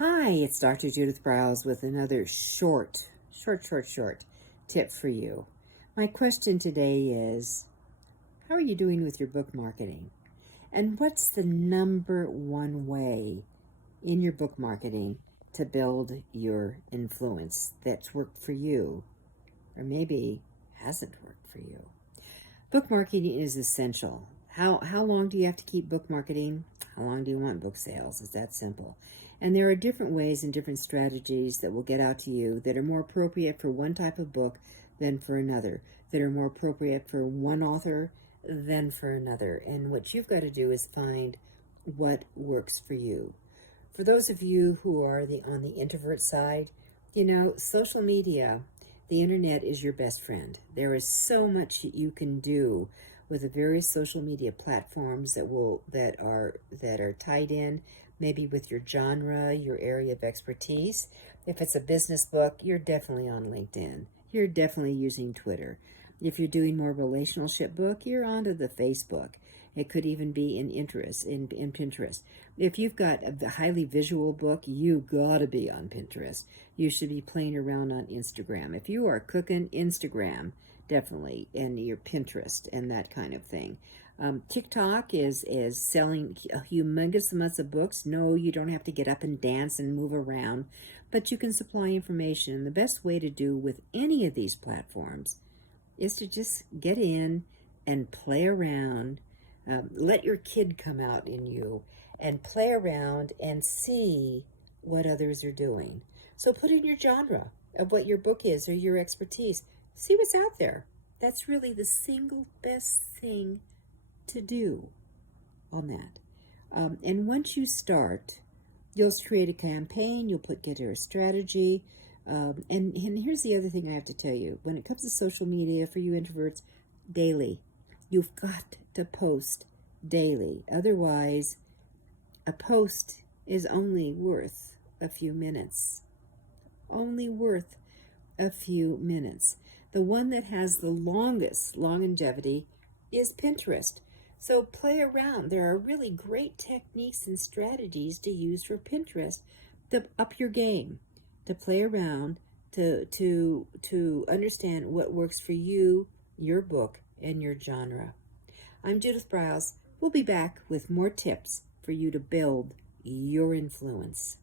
Hi, it's Dr. Judith Briles with another short tip for you. My question today is, how are you doing with your book marketing? And what's the number one way in your book marketing to build your influence that's worked for you, or maybe hasn't worked for you? Book marketing is essential. How long do you have to keep book marketing? How long do you want book sales? It's that simple. And there are different ways and different strategies that will get out to you that are more appropriate for one type of book than for another, that are more appropriate for one author than for another. And what you've got to do is find what works for you. For those of you who are on the introvert side, social media, the internet is your best friend. There is so much that you can do with the various social media platforms that are tied in, maybe with your genre, your area of expertise. If it's a business book, you're definitely on LinkedIn. You're definitely using Twitter. If you're doing more relationship book, you're onto the Facebook. It could even be in Pinterest. If you've got a highly visual book, you gotta be on Pinterest. You should be playing around on Instagram. If you are cooking, Instagram, definitely, and your Pinterest and that kind of thing. TikTok is selling humongous amounts of books. No, you don't have to get up and dance and move around, but you can supply information. And the best way to do with any of these platforms is to just get in and play around. Let your kid come out in you and play around and see what others are doing. So put in your genre of what your book is or your expertise. See what's out there. That's really the single best thing to do on that. And once you start, you'll create a campaign, you'll put together a strategy. And here's the other thing I have to tell you. When it comes to social media for you introverts, daily. You've got to post daily. Otherwise, a post is only worth a few minutes. Only worth a few minutes. The one that has the longest longevity is Pinterest. So play around. There are really great techniques and strategies to use for Pinterest to up your game, to play around, to understand what works for you, your book, and your genre. I'm Judith Briles. We'll be back with more tips for you to build your influence.